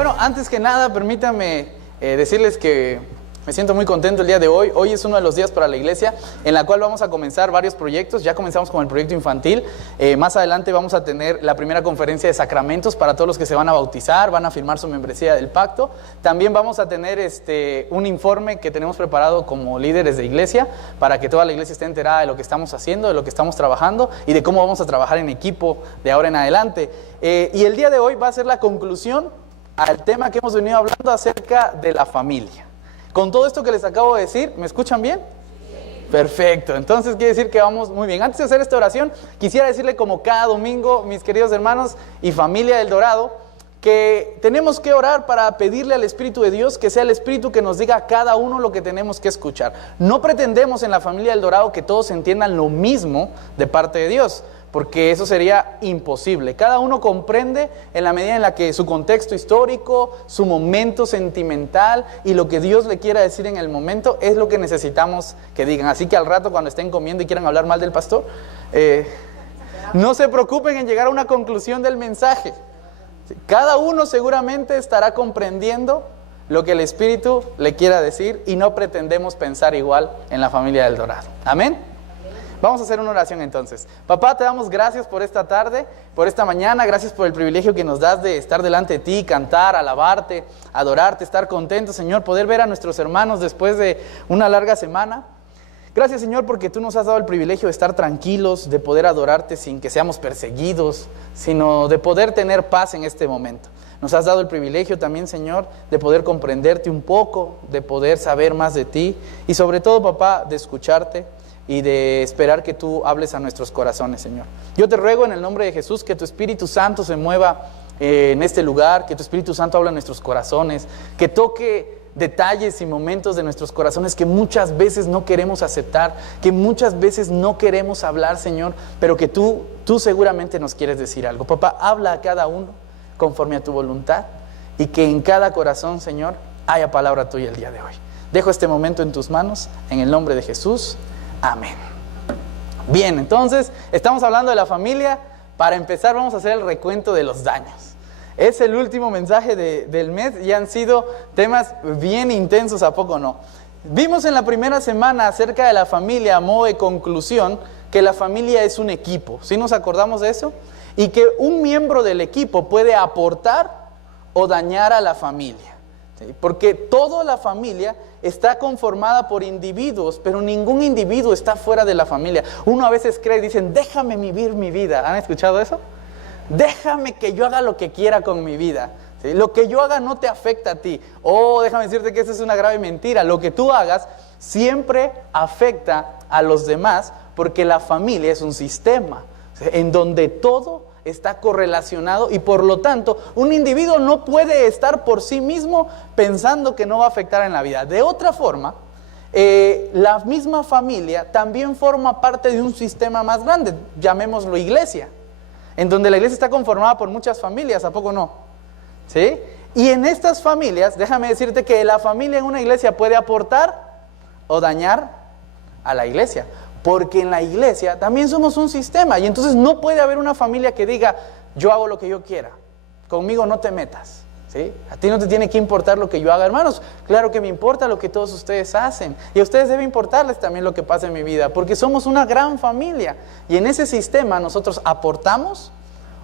Bueno, antes que nada, permítanme decirles que me siento muy contento el día de hoy. Hoy es uno de los días para la iglesia en la cual vamos a comenzar varios proyectos. Ya comenzamos con el proyecto infantil. Más adelante vamos a tener la primera conferencia de sacramentos para todos los que se van a bautizar, van a firmar su membresía del pacto. También vamos a tener un informe que tenemos preparado como líderes de iglesia para que toda la iglesia esté enterada de lo que estamos haciendo, de lo que estamos trabajando y de cómo vamos a trabajar en equipo de ahora en adelante. Y el día de hoy va a ser la conclusión al tema que hemos venido hablando acerca de la familia. Con todo esto que les acabo de decir, ¿me escuchan bien? Sí. Perfecto, entonces quiere decir que vamos muy bien. Antes de hacer esta oración, quisiera decirle como cada domingo, mis queridos hermanos y familia del Dorado, que tenemos que orar para pedirle al Espíritu de Dios que sea el Espíritu que nos diga a cada uno lo que tenemos que escuchar. No pretendemos en la familia del Dorado que todos entiendan lo mismo de parte de Dios, porque eso sería imposible. Cada uno comprende en la medida en la que su contexto histórico, su momento sentimental y lo que Dios le quiera decir en el momento es lo que necesitamos que digan. Así que al rato cuando estén comiendo y quieran hablar mal del pastor, no se preocupen en llegar a una conclusión del mensaje. Cada uno seguramente estará comprendiendo lo que el Espíritu le quiera decir y no pretendemos pensar igual en la familia del Dorado. Amén. Vamos a hacer una oración entonces. Papá, te damos gracias por esta tarde, por esta mañana. Gracias por el privilegio que nos das de estar delante de ti, cantar, alabarte, adorarte, estar contentos, Señor, poder ver a nuestros hermanos después de una larga semana. Gracias, Señor, porque tú nos has dado el privilegio de estar tranquilos, de poder adorarte sin que seamos perseguidos, sino de poder tener paz en este momento. Nos has dado el privilegio también, Señor, de poder comprenderte un poco, de poder saber más de ti y sobre todo, papá, de escucharte y de esperar que tú hables a nuestros corazones, Señor. Yo te ruego en el nombre de Jesús que tu Espíritu Santo se mueva en este lugar, que tu Espíritu Santo hable a nuestros corazones, que toque detalles y momentos de nuestros corazones que muchas veces no queremos aceptar, que muchas veces no queremos hablar, Señor, pero que tú seguramente nos quieres decir algo. Papá, habla a cada uno conforme a tu voluntad y que en cada corazón, Señor, haya palabra tuya el día de hoy. Dejo este momento en tus manos, en el nombre de Jesús. Amén. Bien, entonces estamos hablando de la familia. Para empezar vamos a hacer el recuento de los daños. Es el último mensaje del mes y han sido temas bien intensos, ¿a poco no? Vimos en la primera semana acerca de la familia, a modo de conclusión, que la familia es un equipo. ¿Sí nos acordamos de eso? Y que un miembro del equipo puede aportar o dañar a la familia. ¿Sí? Porque toda la familia está conformada por individuos, pero ningún individuo está fuera de la familia. Uno a veces cree y dicen, déjame vivir mi vida. ¿Han escuchado eso? Déjame que yo haga lo que quiera con mi vida. ¿Sí? Lo que yo haga no te afecta a ti. Déjame decirte que esa es una grave mentira. Lo que tú hagas siempre afecta a los demás, porque la familia es un sistema, ¿sí? En donde todo está correlacionado y por lo tanto un individuo no puede estar por sí mismo pensando que no va a afectar en la vida. De otra forma, la misma familia también forma parte de un sistema más grande, llamémoslo iglesia, en donde la iglesia está conformada por muchas familias, ¿a poco no? ¿Sí? Y en estas familias, déjame decirte que la familia en una iglesia puede aportar o dañar a la iglesia. Porque en la iglesia también somos un sistema y entonces no puede haber una familia que diga, yo hago lo que yo quiera, conmigo no te metas, ¿sí? A ti no te tiene que importar lo que yo haga, hermanos. Claro que me importa lo que todos ustedes hacen y a ustedes debe importarles también lo que pasa en mi vida, porque somos una gran familia y en ese sistema nosotros aportamos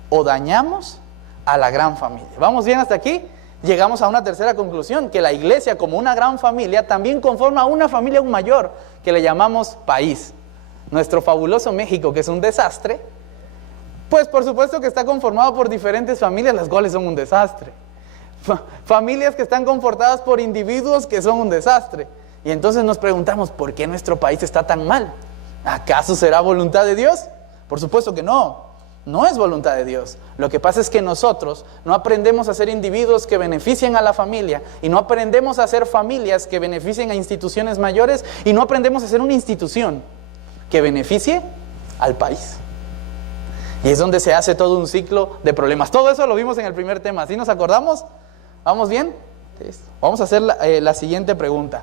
o dañamos a la gran familia. ¿Vamos bien hasta aquí? Llegamos a una tercera conclusión, que la iglesia como una gran familia también conforma una familia aún mayor que le llamamos país. Nuestro fabuloso México, que es un desastre, pues por supuesto que está conformado por diferentes familias, las cuales son un desastre. Familias que están confortadas por individuos que son un desastre. Y entonces nos preguntamos, ¿por qué nuestro país está tan mal? ¿Acaso será voluntad de Dios? Por supuesto que no, no es voluntad de Dios. Lo que pasa es que nosotros no aprendemos a ser individuos que beneficien a la familia y no aprendemos a ser familias que beneficien a instituciones mayores y no aprendemos a ser una institución que beneficie al país. Y es donde se hace todo un ciclo de problemas. Todo eso lo vimos en el primer tema. ¿Sí nos acordamos? ¿Vamos bien? Vamos a hacer la siguiente pregunta.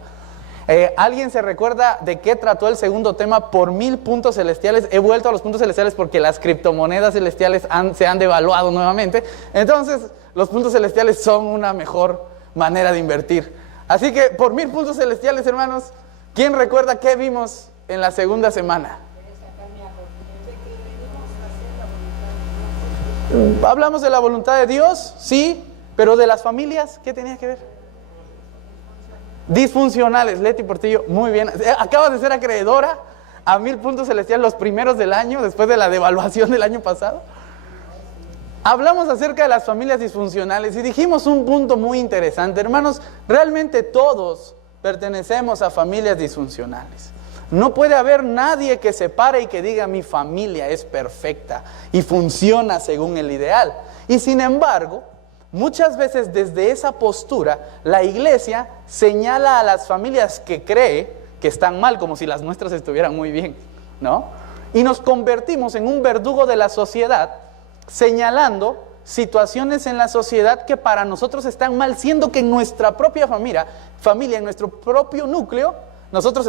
¿Alguien se recuerda de qué trató el segundo tema por 1000 puntos celestiales? He vuelto a los puntos celestiales porque las criptomonedas celestiales se han devaluado nuevamente. Entonces, los puntos celestiales son una mejor manera de invertir. Así que por 1000 puntos celestiales, hermanos, ¿quién recuerda qué vimos en la segunda semana? Hablamos de la voluntad de Dios, sí, pero de las familias, ¿qué tenía que ver? Disfuncionales. Leti Portillo, muy bien. Acabas de ser acreedora a 1000 puntos celestiales, los primeros del año, después de la devaluación del año pasado. Hablamos acerca de las familias disfuncionales y dijimos un punto muy interesante. Hermanos, realmente todos pertenecemos a familias disfuncionales. No puede haber nadie que se pare y que diga mi familia es perfecta y funciona según el ideal. Y sin embargo, muchas veces desde esa postura, la iglesia señala a las familias que cree que están mal, como si las nuestras estuvieran muy bien, ¿no? Y nos convertimos en un verdugo de la sociedad, señalando situaciones en la sociedad que para nosotros están mal, siendo que en nuestra propia familia, en nuestro propio núcleo, nosotros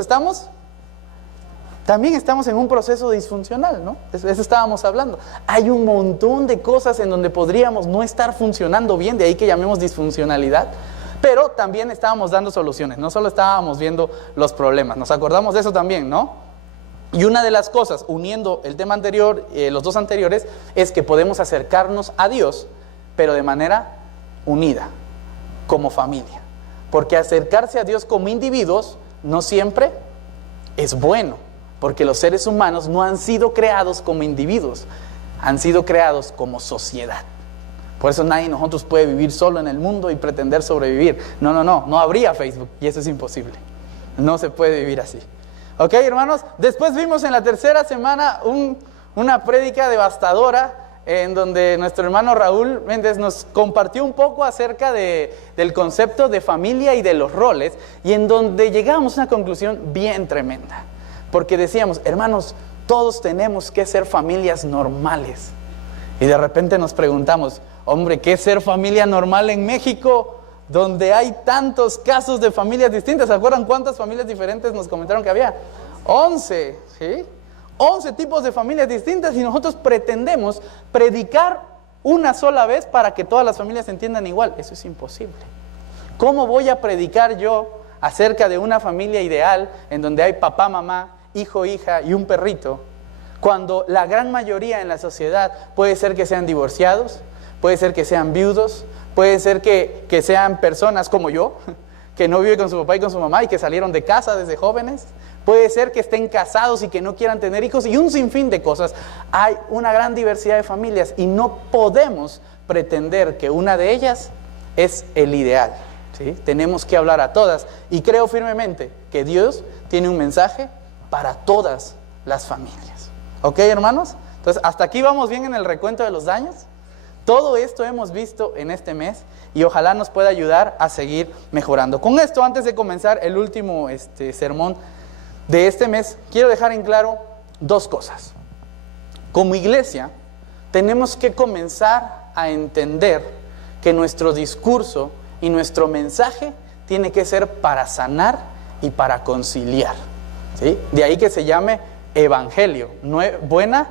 también estamos en un proceso disfuncional, ¿no? Eso estábamos hablando. Hay un montón de cosas en donde podríamos no estar funcionando bien, de ahí que llamemos disfuncionalidad, pero también estábamos dando soluciones, no solo estábamos viendo los problemas. Nos acordamos de eso también, ¿no? Y una de las cosas, uniendo el tema anterior, los dos anteriores, es que podemos acercarnos a Dios, pero de manera unida, como familia. Porque acercarse a Dios como individuos no siempre es bueno, porque los seres humanos no han sido creados como individuos, han sido creados como sociedad. Por eso nadie de nosotros puede vivir solo en el mundo y pretender sobrevivir. No habría Facebook y eso es imposible. No se puede vivir así. Ok, hermanos, después vimos en la tercera semana una prédica devastadora en donde nuestro hermano Raúl Méndez nos compartió un poco acerca del concepto de familia y de los roles, y en donde llegamos a una conclusión bien tremenda, porque decíamos, hermanos, todos tenemos que ser familias normales, y de repente nos preguntamos, hombre, ¿qué es ser familia normal en México? Donde hay tantos casos de familias distintas. ¿Se acuerdan cuántas familias diferentes nos comentaron que había? 11, ¿sí? 11 tipos de familias distintas, y nosotros pretendemos predicar una sola vez para que todas las familias se entiendan igual. Eso es imposible. ¿Cómo voy a predicar yo acerca de una familia ideal en donde hay papá, mamá, hijo, hija y un perrito, cuando la gran mayoría en la sociedad puede ser que sean divorciados, puede ser que sean viudos, puede ser que sean personas como yo, que no viven con su papá y con su mamá y que salieron de casa desde jóvenes? Puede ser que estén casados y que no quieran tener hijos, y un sinfín de cosas. Hay una gran diversidad de familias y no podemos pretender que una de ellas es el ideal, ¿sí? Tenemos que hablar a todas, y creo firmemente que Dios tiene un mensaje para todas las familias. ¿Ok, hermanos? Entonces, hasta aquí vamos bien en el recuento de los daños. Todo esto hemos visto en este mes y ojalá nos pueda ayudar a seguir mejorando. Con esto, antes de comenzar el último sermón de este mes, quiero dejar en claro dos cosas. Como iglesia, tenemos que comenzar a entender que nuestro discurso y nuestro mensaje tiene que ser para sanar y para conciliar, ¿sí? De ahí que se llame evangelio, buena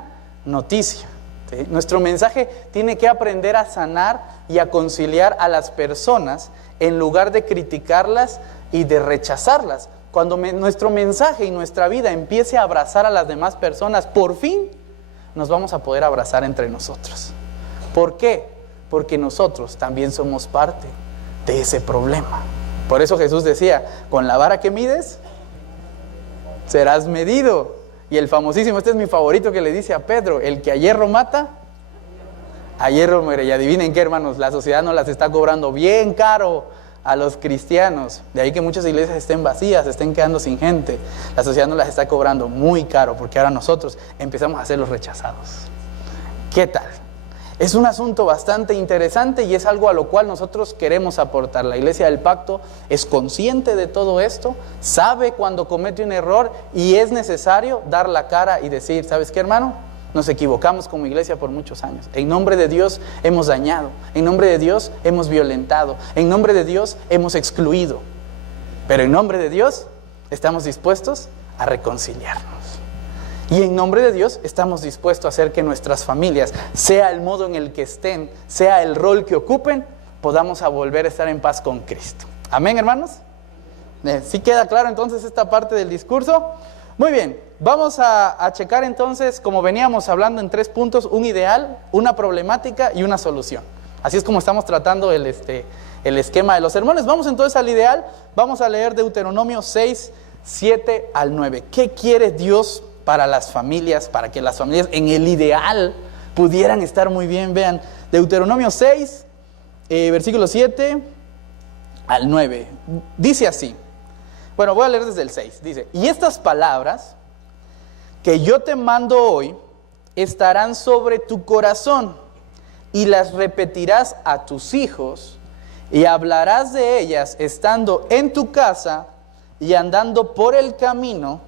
noticia. ¿Sí? Nuestro mensaje tiene que aprender a sanar y a conciliar a las personas en lugar de criticarlas y de rechazarlas. Cuando nuestro mensaje y nuestra vida empiece a abrazar a las demás personas, por fin nos vamos a poder abrazar entre nosotros. ¿Por qué? Porque nosotros también somos parte de ese problema. Por eso Jesús decía, con la vara que mides, serás medido. Y el famosísimo, este es mi favorito, que le dice a Pedro, el que a hierro mata, a hierro muere. Y adivinen qué, hermanos, la sociedad nos las está cobrando bien caro a los cristianos. De ahí que muchas iglesias estén vacías, estén quedando sin gente. La sociedad nos las está cobrando muy caro, porque ahora nosotros empezamos a ser los rechazados. ¿Qué tal? Es un asunto bastante interesante y es algo a lo cual nosotros queremos aportar. La Iglesia del Pacto es consciente de todo esto, sabe cuando comete un error y es necesario dar la cara y decir, ¿sabes qué, hermano? Nos equivocamos como iglesia por muchos años. En nombre de Dios hemos dañado, en nombre de Dios hemos violentado, en nombre de Dios hemos excluido. Pero en nombre de Dios estamos dispuestos a reconciliarnos. Y en nombre de Dios estamos dispuestos a hacer que nuestras familias, sea el modo en el que estén, sea el rol que ocupen, podamos a volver a estar en paz con Cristo. Amén, hermanos. ¿Sí queda claro entonces esta parte del discurso? Muy bien, vamos a checar entonces, como veníamos hablando en 3 puntos, un ideal, una problemática y una solución. Así es como estamos tratando el esquema de los sermones. Vamos entonces al ideal. Vamos a leer Deuteronomio 6, 7 al 9. ¿Qué quiere Dios para las familias? Para que las familias en el ideal pudieran estar muy bien. Vean, Deuteronomio 6, versículo 7 al 9. Dice así. Bueno, voy a leer desde el 6. Dice: y estas palabras que yo te mando hoy estarán sobre tu corazón, y las repetirás a tus hijos, y hablarás de ellas estando en tu casa y andando por el camino,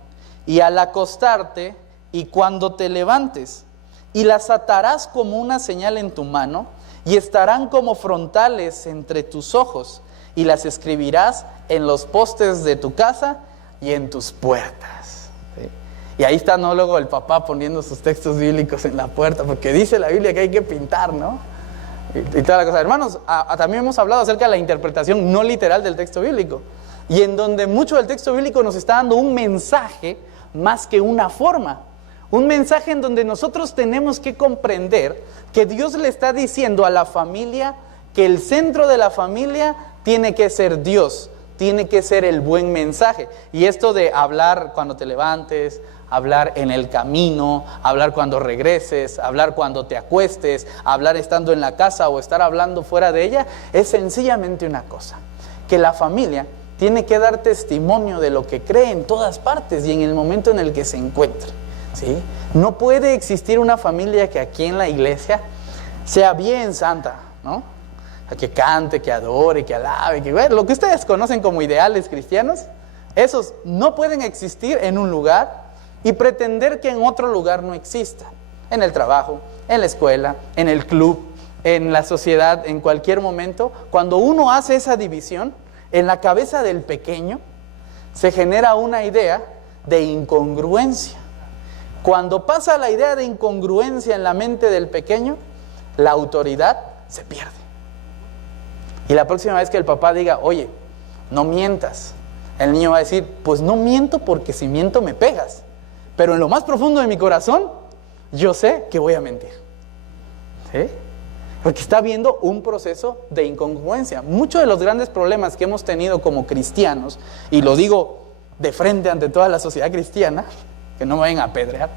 y al acostarte y cuando te levantes, y las atarás como una señal en tu mano, y estarán como frontales entre tus ojos, y las escribirás en los postes de tu casa y en tus puertas. ¿Sí? Y ahí está, ¿no? Luego el papá poniendo sus textos bíblicos en la puerta, porque dice la Biblia que hay que pintar, ¿no? Y toda la cosa. Hermanos, también hemos hablado acerca de la interpretación no literal del texto bíblico, y en donde mucho del texto bíblico nos está dando un mensaje más que una forma. Un mensaje en donde nosotros tenemos que comprender que Dios le está diciendo a la familia que el centro de la familia tiene que ser Dios, tiene que ser el buen mensaje. Y esto de hablar cuando te levantes, hablar en el camino, hablar cuando regreses, hablar cuando te acuestes, hablar estando en la casa o estar hablando fuera de ella, es sencillamente una cosa: que la familia tiene que dar testimonio de lo que cree en todas partes y en el momento en el que se encuentre, ¿sí? No puede existir una familia que aquí en la iglesia sea bien santa, ¿no? Que cante, que adore, que alabe, que bueno, lo que ustedes conocen como ideales cristianos, esos no pueden existir en un lugar y pretender que en otro lugar no exista. En el trabajo, en la escuela, en el club, en la sociedad, en cualquier momento. Cuando uno hace esa división, en la cabeza del pequeño se genera una idea de incongruencia. Cuando pasa la idea de incongruencia en la mente del pequeño, la autoridad se pierde. Y la próxima vez que el papá diga: oye, no mientas, el niño va a decir: pues no miento, porque si miento me pegas, pero en lo más profundo de mi corazón yo sé que voy a mentir. ¿Sí? Porque está viendo un proceso de incongruencia. Muchos de los grandes problemas que hemos tenido como cristianos, y lo digo de frente ante toda la sociedad cristiana, que no me vayan a apedrear,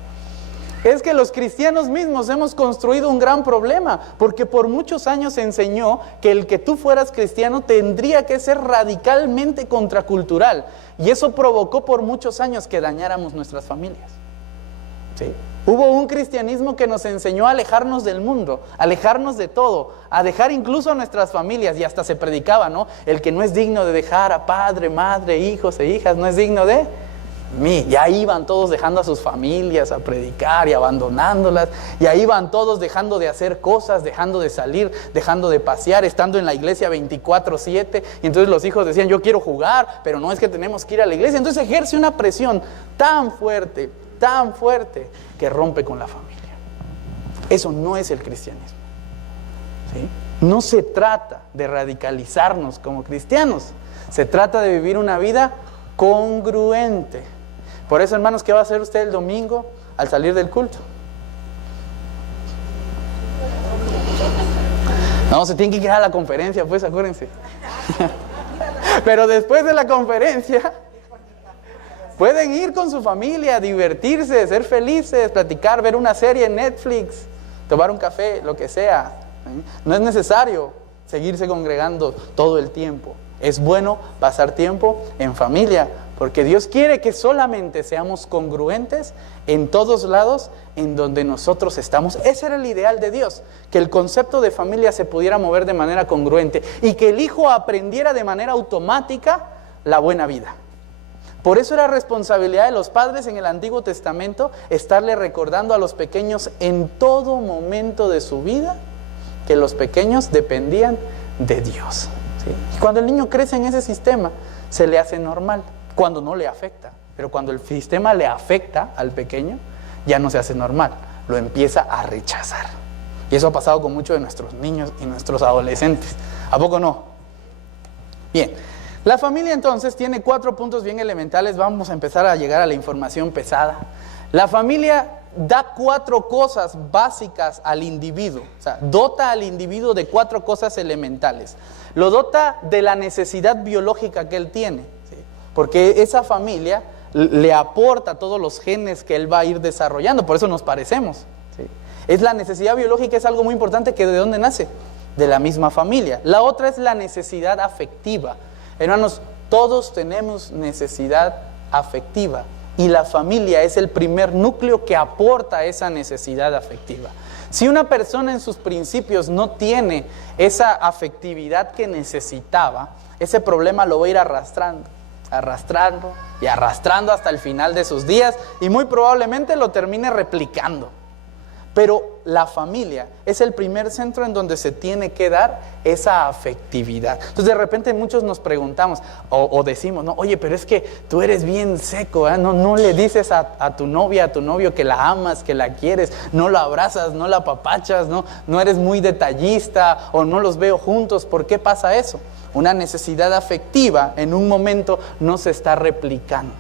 es que los cristianos mismos hemos construido un gran problema, porque por muchos años se enseñó que el que tú fueras cristiano tendría que ser radicalmente contracultural, y eso provocó por muchos años que dañáramos nuestras familias. ¿Sí? Hubo un cristianismo que nos enseñó a alejarnos del mundo, a alejarnos de todo, a dejar incluso a nuestras familias, y hasta se predicaba, ¿no? El que no es digno de dejar a padre, madre, hijos e hijas, no es digno de mí. Y ahí iban todos dejando a sus familias a predicar y abandonándolas, y ahí iban todos dejando de hacer cosas, dejando de salir, dejando de pasear, estando en la iglesia 24/7, y entonces los hijos decían: yo quiero jugar, pero no, es que tenemos que ir a la iglesia. Entonces ejerce una presión tan fuerte, que rompe con la familia. Eso no es el cristianismo, ¿sí? No se trata de radicalizarnos como cristianos, se trata de vivir una vida congruente. Por eso, hermanos, ¿qué va a hacer usted el domingo al salir del culto? No, se tiene que ir a la conferencia, pues, acuérdense. Pero después de la conferencia pueden ir con su familia, divertirse, ser felices, platicar, ver una serie en Netflix, tomar un café, lo que sea. No es necesario seguirse congregando todo el tiempo. Es bueno pasar tiempo en familia, porque Dios quiere que solamente seamos congruentes en todos lados en donde nosotros estamos. Ese era el ideal de Dios, que el concepto de familia se pudiera mover de manera congruente y que el hijo aprendiera de manera automática la buena vida. Por eso era responsabilidad de los padres en el Antiguo Testamento estarle recordando a los pequeños en todo momento de su vida que los pequeños dependían de Dios. ¿Sí? Y cuando el niño crece en ese sistema, se le hace normal, cuando no le afecta. Pero cuando el sistema le afecta al pequeño, ya no se hace normal, lo empieza a rechazar. Y eso ha pasado con muchos de nuestros niños y nuestros adolescentes. ¿A poco no? Bien, la familia entonces tiene 4 puntos bien elementales. Vamos a empezar a llegar a la información pesada. La familia da 4 cosas básicas al individuo, o sea, dota al individuo de 4 cosas elementales. Lo dota de la necesidad biológica que él tiene, ¿sí? Porque esa familia le aporta todos los genes que él va a ir desarrollando, por eso nos parecemos, ¿sí? Es la necesidad biológica, es algo muy importante, que ¿de dónde nace? De la misma familia. La otra es la necesidad afectiva. Hermanos, todos tenemos necesidad afectiva. Y la familia es el primer núcleo que aporta esa necesidad afectiva. Si una persona en sus principios no tiene esa afectividad que necesitaba, ese problema lo va a ir arrastrando, arrastrando y arrastrando hasta el final de sus días, y muy probablemente lo termine replicando. Pero la familia es el primer centro en donde se tiene que dar esa afectividad. Entonces de repente muchos nos preguntamos o decimos, no, oye, pero es que tú eres bien seco, ¿eh? No le dices a tu novia, a tu novio que la amas, que la quieres, no la abrazas, no la apapachas, no eres muy detallista, o no los veo juntos. ¿Por qué pasa eso? Una necesidad afectiva en un momento no se está replicando,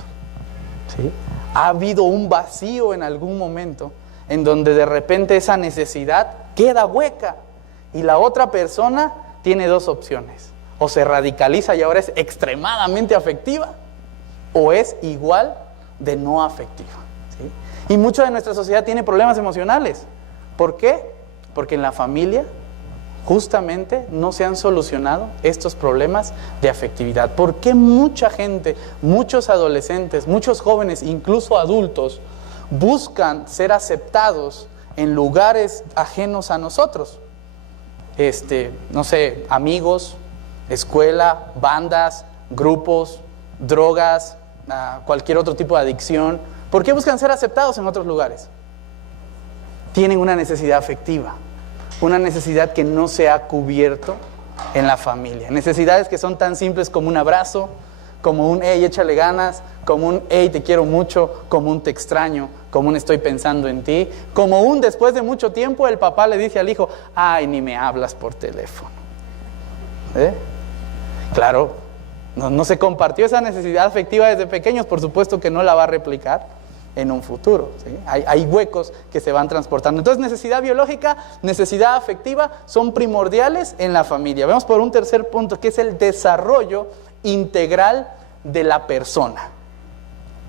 ¿sí? Ha habido un vacío en algún momento en donde de repente esa necesidad queda hueca, y la otra persona tiene 2 opciones: o se radicaliza y ahora es extremadamente afectiva, o es igual de no afectiva, ¿sí? Y mucha de nuestra sociedad tiene problemas emocionales. ¿Por qué? Porque en la familia justamente no se han solucionado estos problemas de afectividad. ¿Por qué mucha gente, muchos adolescentes, muchos jóvenes, incluso adultos, buscan ser aceptados en lugares ajenos a nosotros? No sé, amigos, escuela, bandas, grupos, drogas, cualquier otro tipo de adicción. ¿Por qué buscan ser aceptados en otros lugares? Tienen una necesidad afectiva, una necesidad que no se ha cubierto en la familia. Necesidades que son tan simples como un abrazo, como un hey, échale ganas, como un hey, te quiero mucho, como un te extraño, como un estoy pensando en ti, como un después de mucho tiempo el papá le dice al hijo, ay, ni me hablas por teléfono. Claro, no se compartió esa necesidad afectiva desde pequeños, por supuesto que no la va a replicar en un futuro, ¿sí? Hay huecos que se van transportando. Entonces, necesidad biológica, necesidad afectiva son primordiales en la familia. Vamos por un tercer punto, que es el desarrollo integral de la persona.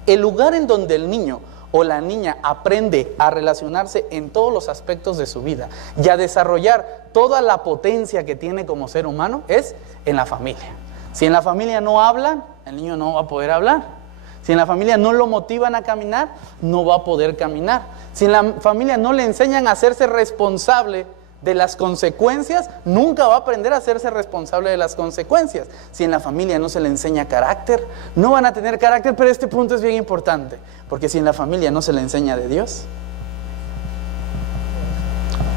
El lugar en donde el niño o la niña aprende a relacionarse en todos los aspectos de su vida y a desarrollar toda la potencia que tiene como ser humano es en la familia. Si en la familia no hablan, el niño no va a poder hablar. Si en la familia no lo motivan a caminar, no va a poder caminar. Si en la familia no le enseñan a hacerse responsable de las consecuencias, nunca va a aprender a hacerse responsable de las consecuencias. Si en la familia no se le enseña carácter, no van a tener carácter. Pero este punto es bien importante, porque si en la familia no se le enseña de Dios,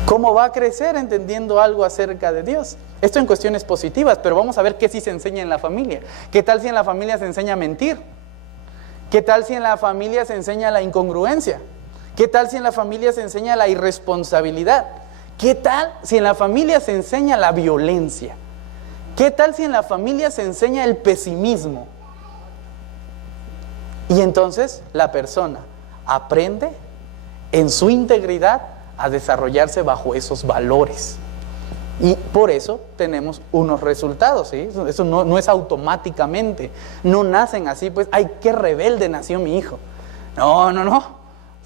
¿cómo va a crecer entendiendo algo acerca de Dios? Esto en cuestiones positivas, pero vamos a ver qué sí se enseña en la familia. ¿Qué tal si en la familia se enseña a mentir? ¿Qué tal si en la familia se enseña la incongruencia? ¿Qué tal si en la familia se enseña la irresponsabilidad? ¿Qué tal si en la familia se enseña la violencia? ¿Qué tal si en la familia se enseña el pesimismo? Y entonces la persona aprende en su integridad a desarrollarse bajo esos valores. Y por eso tenemos unos resultados, ¿sí? Eso no es automáticamente, no nacen así, pues, ay, qué rebelde nació mi hijo. No,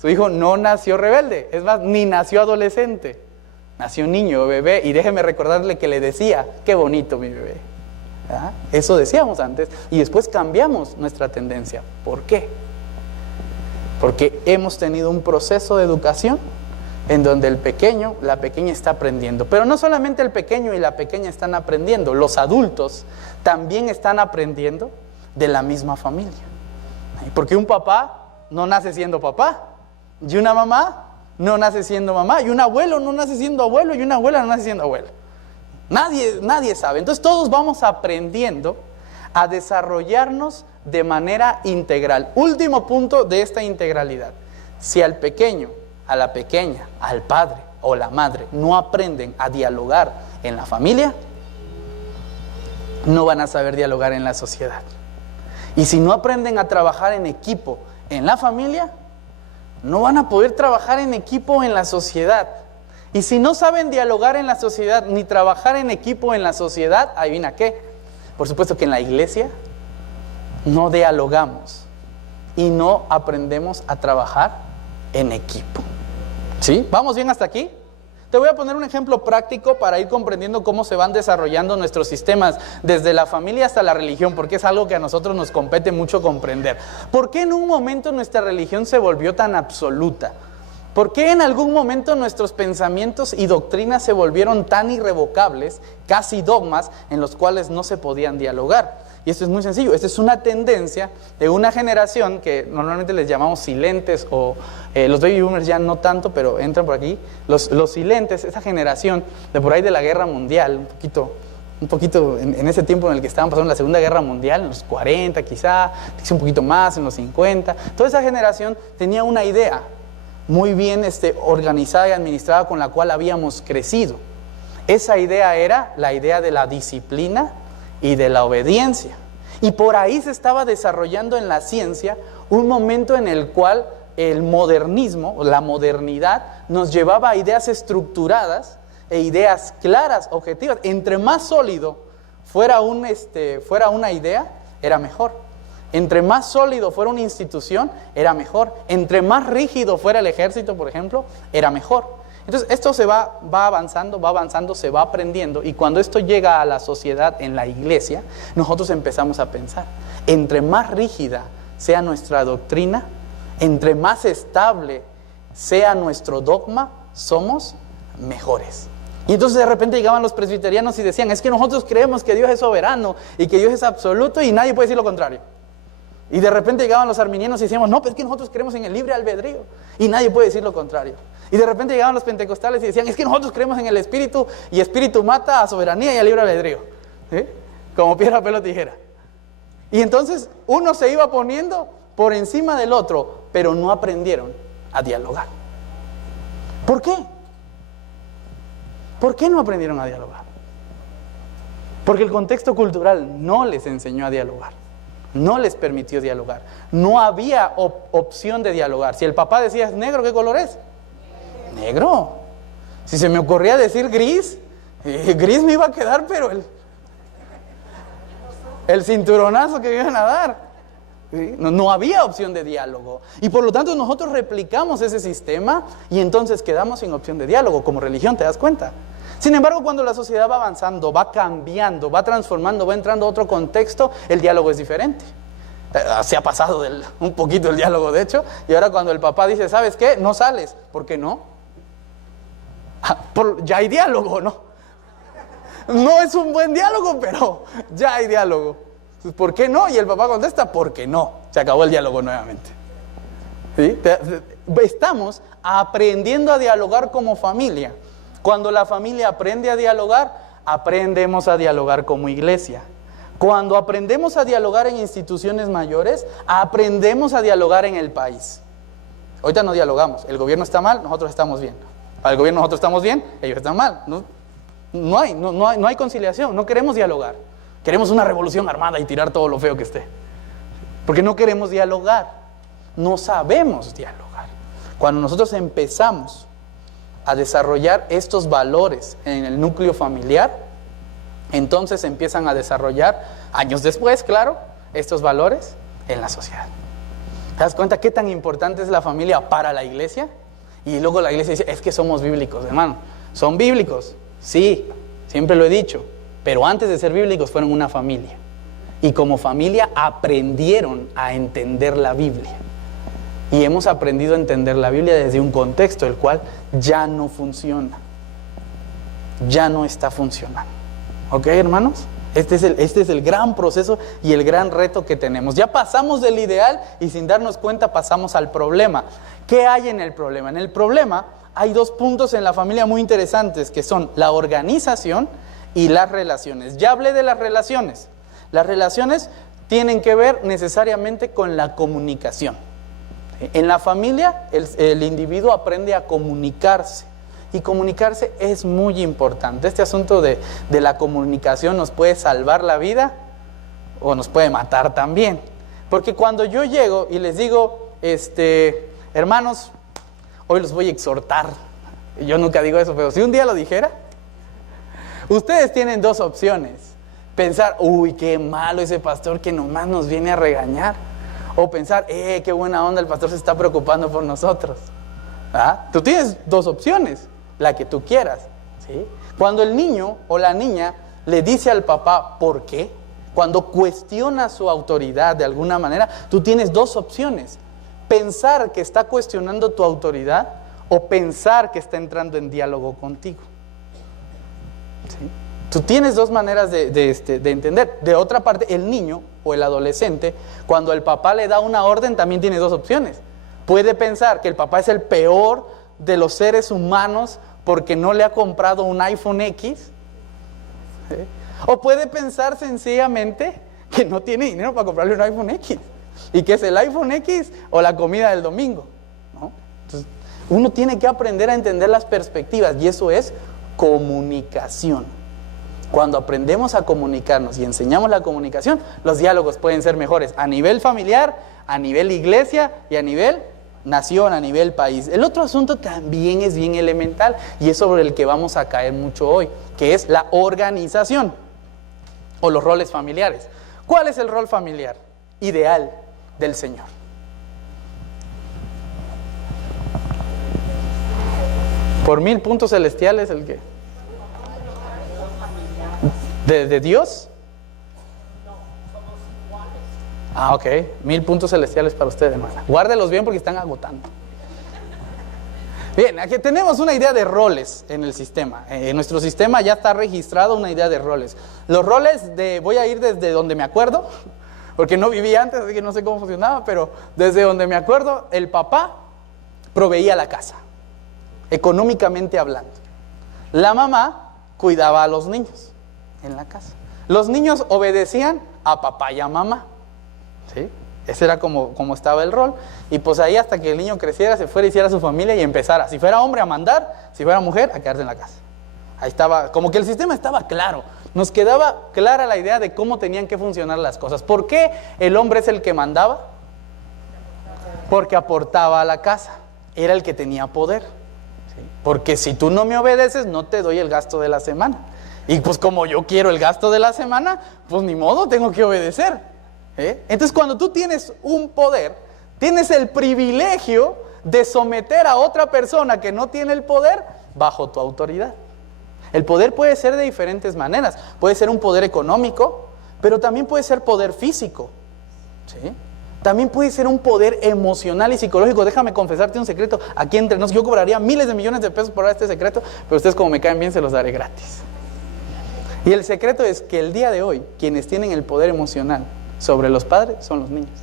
su hijo no nació rebelde, es más, ni nació adolescente, nació niño, bebé, y déjeme recordarle que le decía, qué bonito mi bebé. ¿Ah? Eso decíamos antes, y después cambiamos nuestra tendencia. ¿Por qué? Porque hemos tenido un proceso de educación en donde el pequeño, la pequeña está aprendiendo. Pero no solamente el pequeño y la pequeña están aprendiendo, los adultos también están aprendiendo de la misma familia. Porque un papá no nace siendo papá, y una mamá no nace siendo mamá, y un abuelo no nace siendo abuelo, y una abuela no nace siendo abuela. Nadie sabe. Entonces todos vamos aprendiendo a desarrollarnos de manera integral. Último punto de esta integralidad. Si al pequeño, a la pequeña, al padre o la madre no aprenden a dialogar en la familia, no van a saber dialogar en la sociedad. Y si no aprenden a trabajar en equipo en la familia, no van a poder trabajar en equipo en la sociedad. Y si no saben dialogar en la sociedad ni trabajar en equipo en la sociedad, adivina qué. Por supuesto que en la iglesia no dialogamos y no aprendemos a trabajar en equipo. ¿Sí? ¿Vamos bien hasta aquí? Te voy a poner un ejemplo práctico para ir comprendiendo cómo se van desarrollando nuestros sistemas desde la familia hasta la religión, porque es algo que a nosotros nos compete mucho comprender. ¿Por qué en un momento nuestra religión se volvió tan absoluta? ¿Por qué en algún momento nuestros pensamientos y doctrinas se volvieron tan irrevocables, casi dogmas, en los cuales no se podían dialogar? Y esto es muy sencillo, esta es una tendencia de una generación que normalmente les llamamos silentes, o los baby boomers ya no tanto, pero entran por aquí. Los silentes, esa generación de por ahí de la guerra mundial, un poquito en ese tiempo en el que estaban pasando la Segunda Guerra Mundial, en los 40 quizá, un poquito más, en los 50. Toda esa generación tenía una idea muy bien organizada y administrada con la cual habíamos crecido. Esa idea era la idea de la disciplina y de la obediencia. Y por ahí se estaba desarrollando en la ciencia un momento en el cual el modernismo, la modernidad, nos llevaba a ideas estructuradas e ideas claras, objetivas. Entre más sólido fuera una idea, era mejor. Entre más sólido fuera una institución, era mejor. Entre más rígido fuera el ejército, por ejemplo, era mejor. Entonces esto se va avanzando, se va aprendiendo, y cuando esto llega a la sociedad, en la iglesia, nosotros empezamos a pensar, entre más rígida sea nuestra doctrina, entre más estable sea nuestro dogma, somos mejores. Y entonces de repente llegaban los presbiterianos y decían, es que nosotros creemos que Dios es soberano y que Dios es absoluto y nadie puede decir lo contrario. Y de repente llegaban los arminianos y decíamos, no, pero es que nosotros creemos en el libre albedrío y nadie puede decir lo contrario. Y de repente llegaban los pentecostales y decían, es que nosotros creemos en el espíritu y espíritu mata a soberanía y a libre albedrío. ¿Sí? Como piedra, papel o tijera. Y entonces uno se iba poniendo por encima del otro, pero no aprendieron a dialogar. ¿Por qué? ¿Por qué no aprendieron a dialogar? Porque el contexto cultural no les enseñó a dialogar. No les permitió dialogar. No había opción de dialogar. Si el papá decía, ¿es negro? ¿Qué color es? Negro. Si se me ocurría decir gris, gris me iba a quedar, pero el cinturonazo que me iban a dar. ¿Sí? No había opción de diálogo. Y por lo tanto nosotros replicamos ese sistema y entonces quedamos sin opción de diálogo. Como religión, ¿te das cuenta? Sin embargo, cuando la sociedad va avanzando, va cambiando, va transformando, va entrando a otro contexto, el diálogo es diferente. Se ha pasado un poquito el diálogo, de hecho, y ahora cuando el papá dice, ¿sabes qué? No sales. ¿Por qué no? Ya hay diálogo, ¿no? No es un buen diálogo, pero ya hay diálogo. ¿Por qué no? Y el papá contesta, ¿por qué no? Se acabó el diálogo nuevamente. ¿Sí? Estamos aprendiendo a dialogar como familia. Cuando la familia aprende a dialogar, aprendemos a dialogar como iglesia. Cuando aprendemos a dialogar en instituciones mayores, aprendemos a dialogar en el país. Ahorita no dialogamos. El gobierno está mal, nosotros estamos bien. Para el gobierno nosotros estamos bien, ellos están mal. No hay conciliación, no queremos dialogar. Queremos una revolución armada y tirar todo lo feo que esté. Porque no queremos dialogar. No sabemos dialogar. Cuando nosotros empezamos a desarrollar estos valores en el núcleo familiar, entonces empiezan a desarrollar, años después, claro, estos valores en la sociedad. ¿Te das cuenta qué tan importante es la familia para la iglesia? Y luego la iglesia dice, es que somos bíblicos, hermano. ¿Son bíblicos? Sí, siempre lo he dicho. Pero antes de ser bíblicos fueron una familia. Y como familia aprendieron a entender la Biblia. Y hemos aprendido a entender la Biblia desde un contexto el cual ya no funciona. Ya no está funcionando. ¿Ok, hermanos? Este es el gran proceso y el gran reto que tenemos. Ya pasamos del ideal y sin darnos cuenta pasamos al problema. ¿Qué hay en el problema? En el problema hay dos puntos en la familia muy interesantes, que son la organización y las relaciones. Ya hablé de las relaciones. Las relaciones tienen que ver necesariamente con la comunicación. En la familia, el individuo aprende a comunicarse. Y comunicarse es muy importante. Este asunto de la comunicación nos puede salvar la vida o nos puede matar también. Porque cuando yo llego y les digo, hermanos, hoy los voy a exhortar. Yo nunca digo eso, pero si un día lo dijera, ustedes tienen dos opciones. Pensar, uy, qué malo ese pastor que nomás nos viene a regañar. O pensar, qué buena onda, el pastor se está preocupando por nosotros. ¿Ah? Tú tienes dos opciones, la que tú quieras, ¿sí? Cuando el niño o la niña le dice al papá, ¿por qué? Cuando cuestiona su autoridad de alguna manera, tú tienes dos opciones. Pensar que está cuestionando tu autoridad o pensar que está entrando en diálogo contigo. ¿Sí? Tú tienes dos maneras de entender. De otra parte, el niño o el adolescente, cuando el papá le da una orden, también tiene dos opciones. Puede pensar que el papá es el peor de los seres humanos porque no le ha comprado un iPhone X. ¿Sí? O puede pensar sencillamente que no tiene dinero para comprarle un iPhone X. Y que es el iPhone X o la comida del domingo, ¿no? Entonces, uno tiene que aprender a entender las perspectivas y eso es comunicación. Cuando aprendemos a comunicarnos y enseñamos la comunicación, los diálogos pueden ser mejores a nivel familiar, a nivel iglesia y a nivel nación, a nivel país. El otro asunto también es bien elemental y es sobre el que vamos a caer mucho hoy, que es la organización o los roles familiares. ¿Cuál es el rol familiar ideal del Señor? Por 1000 puntos celestiales, ¿el qué? ¿De Dios? Ah, ok. 1000 puntos celestiales para usted, hermana. Guárdelos bien porque están agotando. Bien, aquí tenemos una idea de roles en el sistema. En nuestro sistema ya está registrado una idea de roles. Los roles voy a ir desde donde me acuerdo, porque no viví antes, así que no sé cómo funcionaba, pero desde donde me acuerdo, el papá proveía la casa, económicamente hablando. La mamá cuidaba a los niños en la casa. Los niños obedecían a papá y a mamá. ¿Sí? Ese era como estaba el rol. Y pues ahí hasta que el niño creciera, se fuera, hiciera su familia y empezara. Si fuera hombre a mandar, si fuera mujer a quedarse en la casa. Ahí estaba, como que el sistema estaba claro. Nos quedaba clara la idea de cómo tenían que funcionar las cosas. ¿Por qué el hombre es el que mandaba? Porque aportaba a la casa. Era el que tenía poder. ¿Sí? Porque si tú no me obedeces, no te doy el gasto de la semana. Y pues como yo quiero el gasto de la semana, pues ni modo, tengo que obedecer. Entonces cuando tú tienes un poder, tienes el privilegio de someter a otra persona que no tiene el poder bajo tu autoridad. El poder puede ser de diferentes maneras. Puede ser un poder económico, pero también puede ser poder físico. ¿Sí? También puede ser un poder emocional y psicológico. Déjame confesarte un secreto. Aquí entre nos, yo cobraría miles de millones de pesos por dar este secreto, pero ustedes como me caen bien se los daré gratis. Y el secreto es que el día de hoy, quienes tienen el poder emocional sobre los padres son los niños.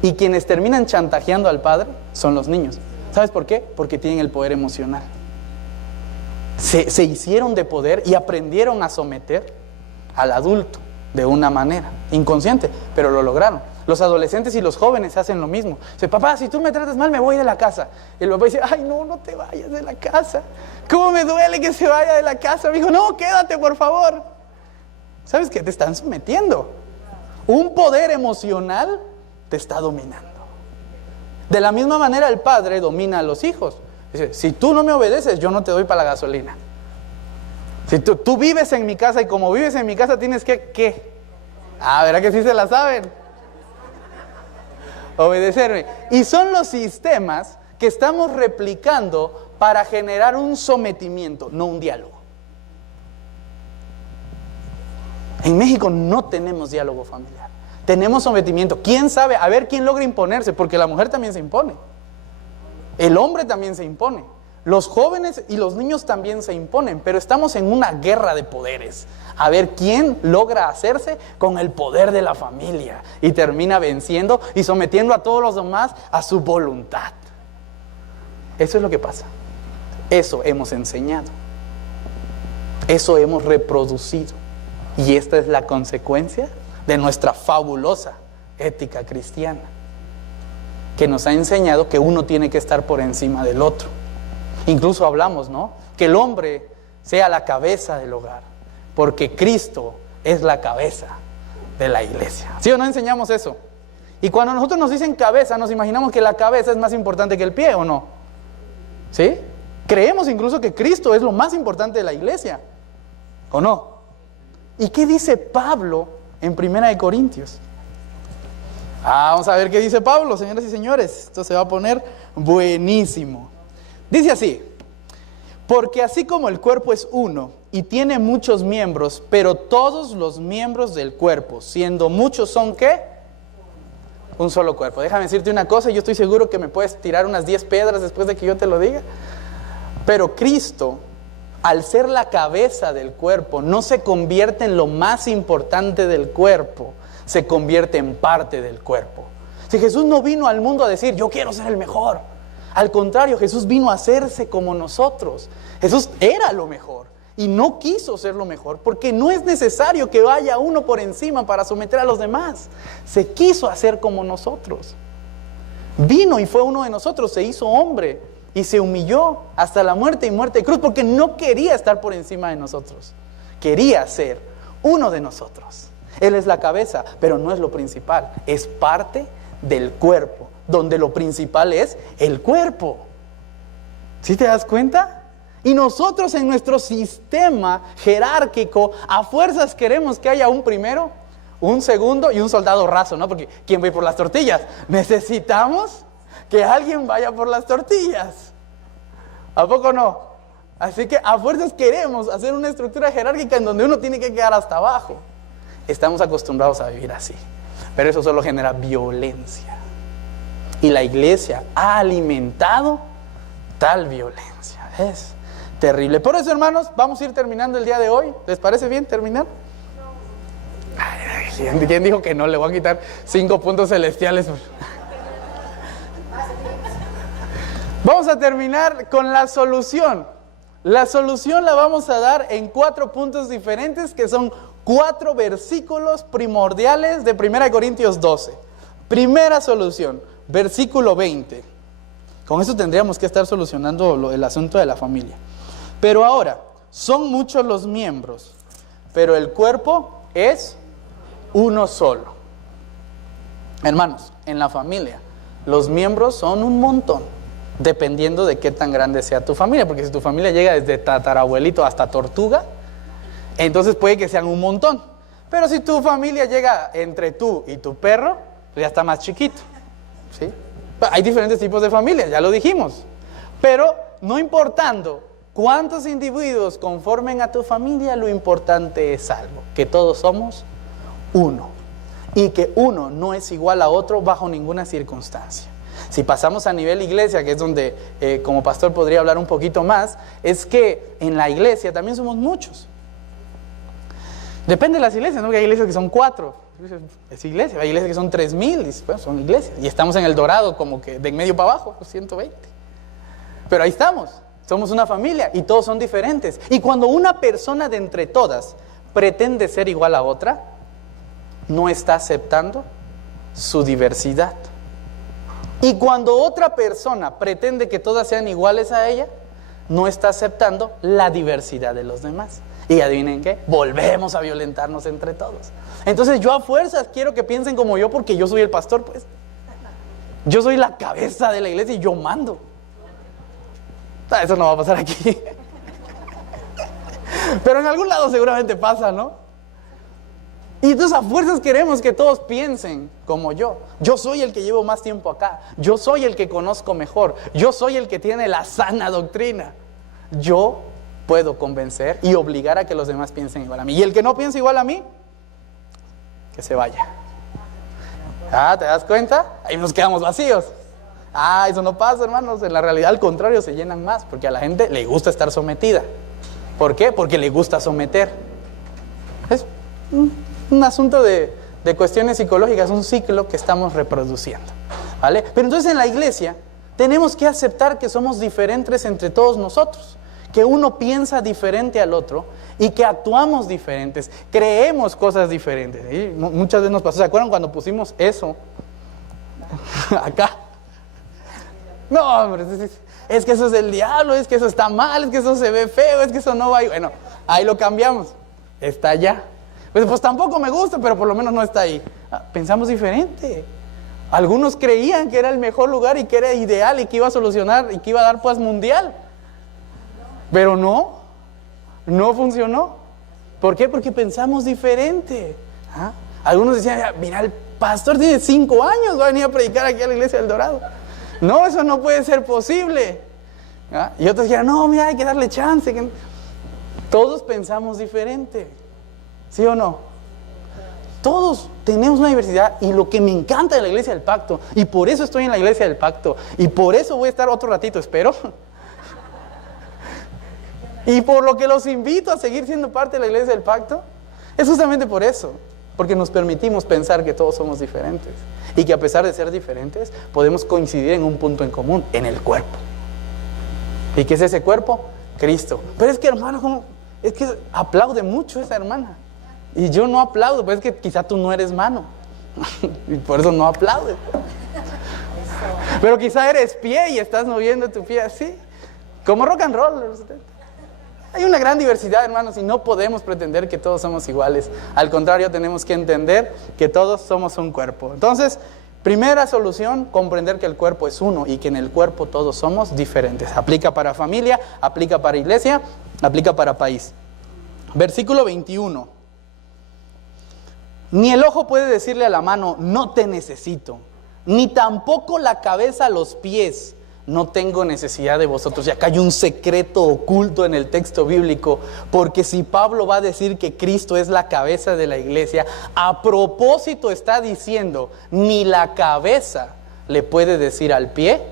Y quienes terminan chantajeando al padre son los niños. ¿Sabes por qué? Porque tienen el poder emocional. Se hicieron de poder y aprendieron a someter al adulto de una manera inconsciente, pero lo lograron. Los adolescentes y los jóvenes hacen lo mismo. Dice, papá, si tú me tratas mal, me voy de la casa. Y el papá dice, ay, no, no te vayas de la casa. ¿Cómo me duele que se vaya de la casa? Me dijo, no, quédate, por favor. ¿Sabes qué? Te están sometiendo. Un poder emocional te está dominando. De la misma manera el padre domina a los hijos. Dice, si tú no me obedeces, yo no te doy para la gasolina. Si tú vives en mi casa y como vives en mi casa tienes que, ¿qué? Ah, ¿verdad que sí se la saben? Obedecerme. Y son los sistemas que estamos replicando para generar un sometimiento, no un diálogo. En México no tenemos diálogo familiar. Tenemos sometimiento. ¿Quién sabe? A ver quién logra imponerse, porque la mujer también se impone. El hombre también se impone. Los jóvenes y los niños también se imponen, pero estamos en una guerra de poderes. A ver quién logra hacerse con el poder de la familia y termina venciendo y sometiendo a todos los demás a su voluntad. Eso es lo que pasa. Eso hemos enseñado. Eso hemos reproducido. Y esta es la consecuencia de nuestra fabulosa ética cristiana. que nos ha enseñado que uno tiene que estar por encima del otro. Incluso hablamos, ¿no?, que el hombre sea la cabeza del hogar, porque Cristo es la cabeza de la iglesia. ¿Sí o no enseñamos eso? Y cuando nosotros nos dicen cabeza, nos imaginamos que la cabeza es más importante que el pie, ¿o no? ¿Sí? Creemos incluso que Cristo es lo más importante de la iglesia, ¿o no? ¿Y qué dice Pablo en 1 Corintios? Vamos a ver qué dice Pablo, señoras y señores. Esto se va a poner buenísimo. Dice así: porque así como el cuerpo es uno y tiene muchos miembros, pero todos los miembros del cuerpo, siendo muchos, ¿son qué? Un solo cuerpo. Déjame decirte una cosa, yo estoy seguro que me puedes tirar unas 10 piedras después de que yo te lo diga. Pero Cristo, al ser la cabeza del cuerpo, no se convierte en lo más importante del cuerpo, se convierte en parte del cuerpo. Si Jesús no vino al mundo a decir, yo quiero ser el mejor. Al contrario, Jesús vino a hacerse como nosotros. Jesús era lo mejor y no quiso ser lo mejor, porque no es necesario que vaya uno por encima para someter a los demás. Se quiso hacer como nosotros. Vino y fue uno de nosotros, se hizo hombre y se humilló hasta la muerte y muerte de cruz, porque no quería estar por encima de nosotros. Quería ser uno de nosotros. Él es la cabeza, pero no es lo principal. Es parte del cuerpo, donde lo principal es el cuerpo. ¿Sí te das cuenta? Y nosotros en nuestro sistema jerárquico, a fuerzas queremos que haya un primero, un segundo y un soldado raso, ¿no? Porque ¿quién va a ir por las tortillas? Necesitamos que alguien vaya por las tortillas. ¿A poco no? Así que a fuerzas queremos hacer una estructura jerárquica en donde uno tiene que quedar hasta abajo. Estamos acostumbrados a vivir así, pero eso solo genera violencia. Y la iglesia ha alimentado tal violencia. Es terrible. Por eso, hermanos, vamos a ir terminando el día de hoy. ¿Les parece bien terminar? Ay, ¿quién dijo que no? Le voy a quitar 5 puntos celestiales. Vamos a terminar con la solución. La solución la vamos a dar en 4 puntos diferentes, que son 4 versículos primordiales de 1 Corintios 12. Primera solución, versículo 20. Con eso tendríamos que estar solucionando el asunto de la familia. Pero ahora, son muchos los miembros, pero el cuerpo es uno solo. Hermanos, en la familia, los miembros son un montón, dependiendo de qué tan grande sea tu familia. Porque si tu familia llega desde tatarabuelito hasta tortuga, entonces puede que sean un montón. Pero si tu familia llega entre tú y tu perro, pues ya está más chiquito, ¿sí? Hay diferentes tipos de familias, ya lo dijimos. Pero no importando cuántos individuos conformen a tu familia, lo importante es algo: que todos somos uno. Y que uno no es igual a otro bajo ninguna circunstancia. Si pasamos a nivel iglesia, que es donde como pastor podría hablar un poquito más, es que en la iglesia también somos muchos. Depende de las iglesias, ¿no? Hay iglesias que son 4, es iglesia. Hay iglesias que son 3,000, bueno, son iglesias. Y estamos en el Dorado como que de en medio para abajo, 120. Pero ahí estamos, somos una familia y todos son diferentes. Y cuando una persona de entre todas pretende ser igual a otra, no está aceptando su diversidad. Y cuando otra persona pretende que todas sean iguales a ella, no está aceptando la diversidad de los demás. Y adivinen qué, volvemos a violentarnos entre todos. Entonces yo a fuerzas quiero que piensen como yo, porque yo soy el pastor, pues. Yo soy la cabeza de la iglesia y yo mando. Eso no va a pasar aquí. Pero en algún lado seguramente pasa, ¿no? Y entonces a fuerzas queremos que todos piensen como yo. Yo soy el que llevo más tiempo acá. Yo soy el que conozco mejor. Yo soy el que tiene la sana doctrina. Yo puedo convencer y obligar a que los demás piensen igual a mí. Y el que no piensa igual a mí, que se vaya. ¿Te das cuenta? Ahí nos quedamos vacíos. Eso no pasa, hermanos. En la realidad, al contrario, se llenan más, porque a la gente le gusta estar sometida. ¿Por qué? Porque le gusta someter. Es un asunto de cuestiones psicológicas, un ciclo que estamos reproduciendo, ¿vale? Pero entonces en la iglesia tenemos que aceptar que somos diferentes entre todos nosotros, que uno piensa diferente al otro y que actuamos diferentes, creemos cosas diferentes. Y muchas veces nos pasó, ¿se acuerdan cuando pusimos eso acá? No, hombre, es que eso es del diablo, es que eso está mal, es que eso se ve feo, es que eso no va. Bueno, ahí lo cambiamos. Está allá. Pues tampoco me gusta, pero por lo menos no está ahí. Pensamos diferente. Algunos creían que era el mejor lugar y que era ideal y que iba a solucionar y que iba a dar paz mundial. Pero no funcionó. ¿Por qué? Porque pensamos diferente. Algunos decían, mira, el pastor tiene 5 años, va a venir a predicar aquí a la iglesia del Dorado. No, eso no puede ser posible. Y otros decían, no, mira, hay que darle chance. Todos pensamos diferente. ¿Sí o no? Todos tenemos una diversidad, y lo que me encanta de la iglesia del pacto, y por eso estoy en la iglesia del pacto, y por eso voy a estar otro ratito, espero, y por lo que los invito a seguir siendo parte de la iglesia del pacto, es justamente por eso, porque nos permitimos pensar que todos somos diferentes, y que a pesar de ser diferentes, podemos coincidir en un punto en común, en el cuerpo. ¿Y qué es ese cuerpo? Cristo. Pero es que, hermano, es que aplaude mucho esa hermana. Y yo no aplaudo, pues es que quizá tú no eres mano. Y por eso no aplaudes. Pero quizá eres pie y estás moviendo tu pie así. Como rock and roll. Hay una gran diversidad, hermanos, y no podemos pretender que todos somos iguales. Al contrario, tenemos que entender que todos somos un cuerpo. Entonces, primera solución, comprender que el cuerpo es uno y que en el cuerpo todos somos diferentes. Aplica para familia, aplica para iglesia, aplica para país. Versículo 21. Ni el ojo puede decirle a la mano, no te necesito, ni tampoco la cabeza a los pies, no tengo necesidad de vosotros. Y acá hay un secreto oculto en el texto bíblico, porque si Pablo va a decir que Cristo es la cabeza de la iglesia, a propósito está diciendo, ni la cabeza le puede decir al pie,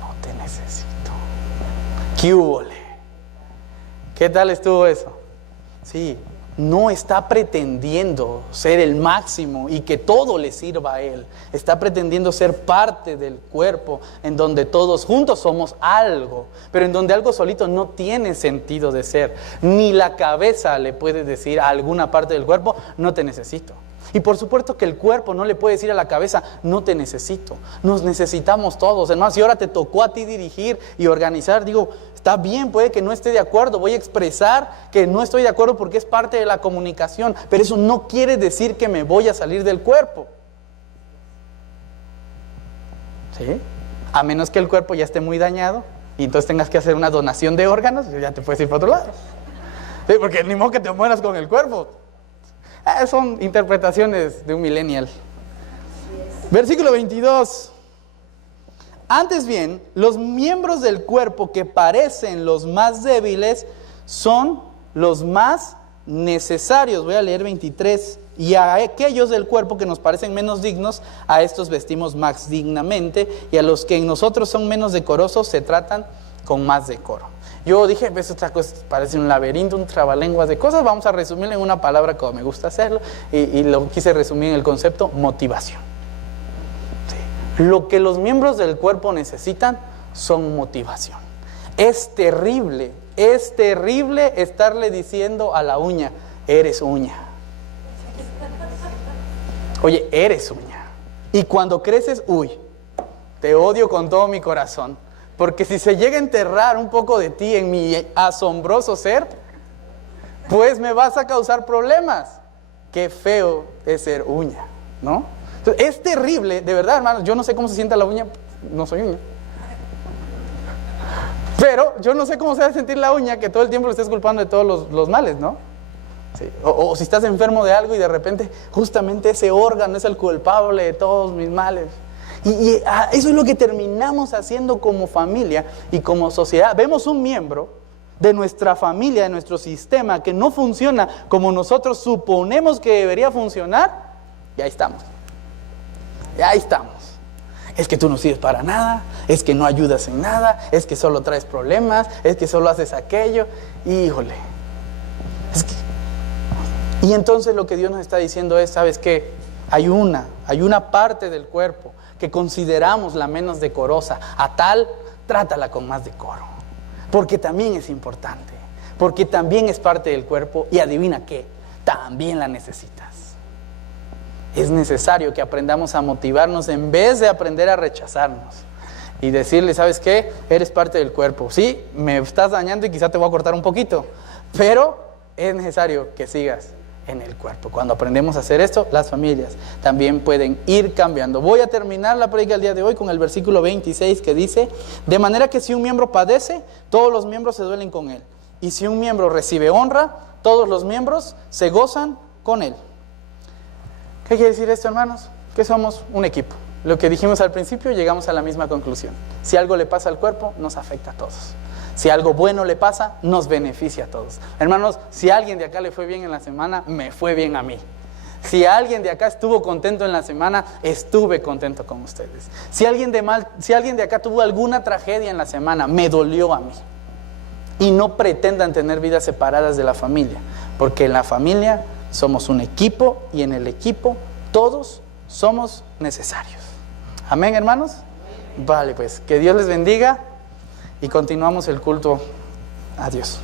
no te necesito. ¿Qué hubo? ¿Qué tal estuvo eso? Sí. No está pretendiendo ser el máximo y que todo le sirva a Él. Está pretendiendo ser parte del cuerpo en donde todos juntos somos algo, pero en donde algo solito no tiene sentido de ser. Ni la cabeza le puede decir a alguna parte del cuerpo, no te necesito. Y por supuesto que el cuerpo no le puede decir a la cabeza, no te necesito. Nos necesitamos todos, hermanos. Si ahora te tocó a ti dirigir y organizar, digo, está bien, puede que no esté de acuerdo, voy a expresar que no estoy de acuerdo porque es parte de la comunicación, pero eso no quiere decir que me voy a salir del cuerpo. ¿Sí? A menos que el cuerpo ya esté muy dañado y entonces tengas que hacer una donación de órganos, ya te puedes ir para otro lado. ¿Sí? Porque ni modo que te mueras con el cuerpo. Son interpretaciones de un millennial. Versículo 22. Antes bien, los miembros del cuerpo que parecen los más débiles son los más necesarios. Voy a leer 23. Y a aquellos del cuerpo que nos parecen menos dignos, a estos vestimos más dignamente, y a los que en nosotros son menos decorosos se tratan con más decoro. Yo dije, pues esta cosa parece un laberinto, un trabalenguas de cosas, vamos a resumirlo en una palabra como me gusta hacerlo, y lo quise resumir en el concepto motivación. Sí. Lo que los miembros del cuerpo necesitan son motivación. Es terrible estarle diciendo a la uña, eres uña. Oye, eres uña. Y cuando creces, te odio con todo mi corazón. Porque si se llega a enterrar un poco de ti en mi asombroso ser, pues me vas a causar problemas. Qué feo es ser uña, ¿no? Entonces, es terrible, de verdad, hermanos. Yo no sé cómo se sienta la uña, no soy uña. Pero yo no sé cómo se va a sentir la uña que todo el tiempo lo estés culpando de todos los males, ¿no? Sí. O si estás enfermo de algo y de repente justamente ese órgano es el culpable de todos mis males. Y eso es lo que terminamos haciendo como familia y como sociedad. Vemos un miembro de nuestra familia, de nuestro sistema, que no funciona como nosotros suponemos que debería funcionar, y ahí estamos. Es que tú no sirves para nada, es que no ayudas en nada, es que solo traes problemas, es que solo haces aquello. Híjole. Y entonces lo que Dios nos está diciendo es, ¿sabes qué? Hay una parte del cuerpo que consideramos la menos decorosa, a tal, trátala con más decoro, porque también es importante, porque también es parte del cuerpo, y adivina qué, también la necesitas. Es necesario que aprendamos a motivarnos en vez de aprender a rechazarnos. y decirle, ¿sabes qué? Eres parte del cuerpo. Sí, me estás dañando y quizá te voy a cortar un poquito, pero es necesario que sigas en el cuerpo. Cuando aprendemos a hacer esto, las familias también pueden ir cambiando. Voy a terminar la prédica del día de hoy con el versículo 26 que dice: de manera que si un miembro padece, todos los miembros se duelen con él. Y si un miembro recibe honra, todos los miembros se gozan con él. ¿Qué quiere decir esto, hermanos? Que somos un equipo. Lo que dijimos al principio, llegamos a la misma conclusión. Si algo le pasa al cuerpo, nos afecta a todos. Si algo bueno le pasa, nos beneficia a todos. Hermanos, si a alguien de acá le fue bien en la semana, me fue bien a mí. Si alguien de acá estuvo contento en la semana, estuve contento con ustedes. Si alguien de acá tuvo alguna tragedia en la semana, me dolió a mí. Y no pretendan tener vidas separadas de la familia, porque en la familia somos un equipo y en el equipo todos somos necesarios. Amén, hermanos. Vale, pues que Dios les bendiga y continuamos el culto a Dios.